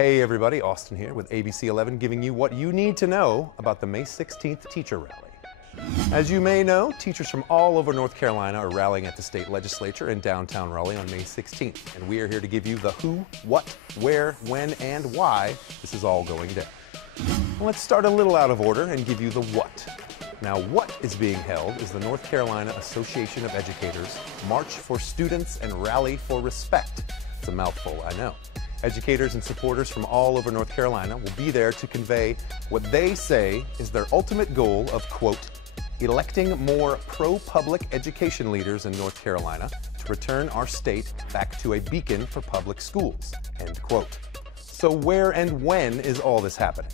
Hey everybody, Austin here with ABC 11 giving you what you need to know about the May 16th Teacher Rally. As you may know, teachers from all over North Carolina are rallying at the state legislature in downtown Raleigh on May 16th. And we are here to give you the who, what, where, when, and why this is all going down. Let's start a little out of order and give you the what. Now, what is being held is the North Carolina Association of Educators March for Students and Rally for Respect. It's a mouthful, I know. Educators and supporters from all over North Carolina will be there to convey what they say is their ultimate goal of, quote, electing more pro-public education leaders in North Carolina to return our state back to a beacon for public schools, end quote. So where and when is all this happening?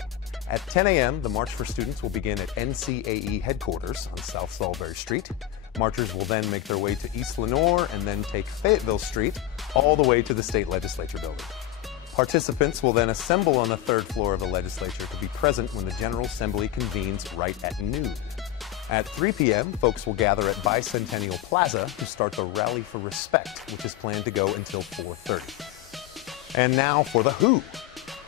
At 10 a.m., the March for Students will begin at NCAE headquarters on South Salisbury Street. Marchers will then make their way to East Lenoir and then take Fayetteville Street all the way to the state legislature building. Participants will then assemble on the third floor of the legislature to be present when the General Assembly convenes right at noon. At 3 p.m., folks will gather at Bicentennial Plaza to start the Rally for Respect, which is planned to go until 4:30. And now for the who.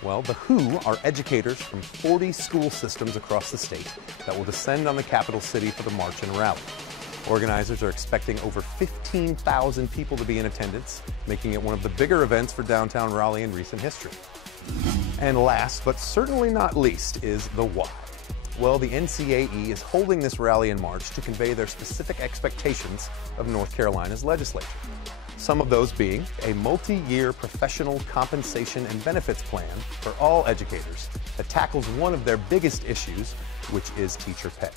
Well, the who are educators from 40 school systems across the state that will descend on the capital city for the march and rally. Organizers are expecting over 15,000 people to be in attendance, making it one of the bigger events for downtown Raleigh in recent history. And last, but certainly not least, is the why. Well, the NCAE is holding this rally and march to convey their specific expectations of North Carolina's legislature. Some of those being a multi-year professional compensation and benefits plan for all educators that tackles one of their biggest issues, which is teacher pay.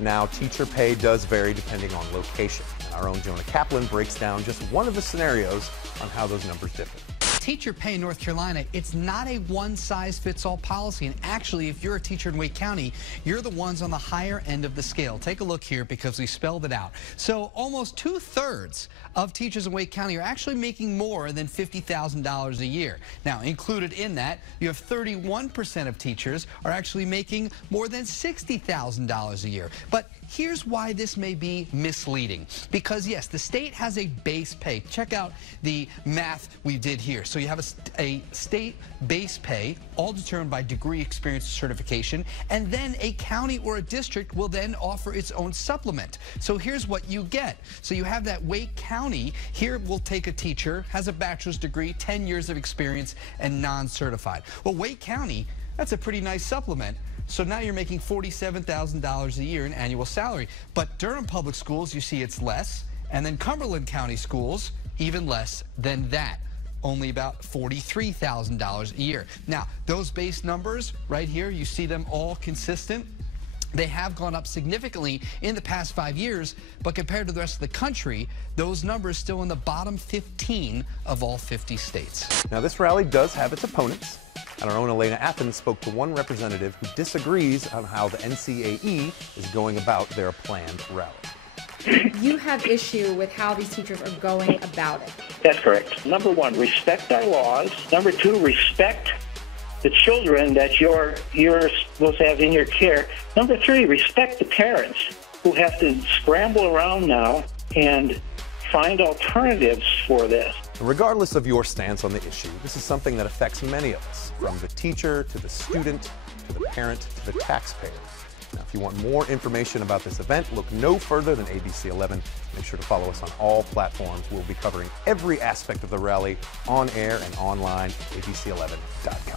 Now, teacher pay does vary depending on location, and our own Jonah Kaplan breaks down just one of the scenarios on how those numbers differ. Teacher pay in North Carolina, it's not a one-size-fits-all policy. And actually, if you're a teacher in Wake County, you're the ones on the higher end of the scale. Take a look here because we spelled it out. So almost 2/3 of teachers in Wake County are actually making more than $50,000 a year. Now, included in that, you have 31% of teachers are actually making more than $60,000 a year. But here's why this may be misleading. Because, yes, the state has a base pay. Check out the math we did here. So you have a state base pay, all determined by degree, experience, certification, and then a county or a district will then offer its own supplement. So here's what you get. So you have that Wake County. Here we'll take a teacher, has a bachelor's degree, 10 years of experience, and non-certified. Well, Wake County, that's a pretty nice supplement. So now you're making $47,000 a year in annual salary. But Durham Public Schools, you see it's less. And then Cumberland County Schools, even less than that. Only about $43,000 a year. Now, those base numbers right here, you see them all consistent. They have gone up significantly in the past 5 years, but compared to the rest of the country, those numbers still in the bottom 15 of all 50 states. Now, this rally does have its opponents. And our own Elena Athens spoke to one representative who disagrees on how the NCAE is going about their planned rally. You have issue with how these teachers are going about it. That's correct. Number one, respect our laws. Number two, respect the children that you're supposed to have in your care. Number three, respect the parents who have to scramble around now and find alternatives for this. Regardless of your stance on the issue, this is something that affects many of us, from the teacher to the student to the parent to the taxpayer. Now, if you want more information about this event, look no further than ABC 11. Make sure to follow us on all platforms. We'll be covering every aspect of the rally on air and online, abc11.com.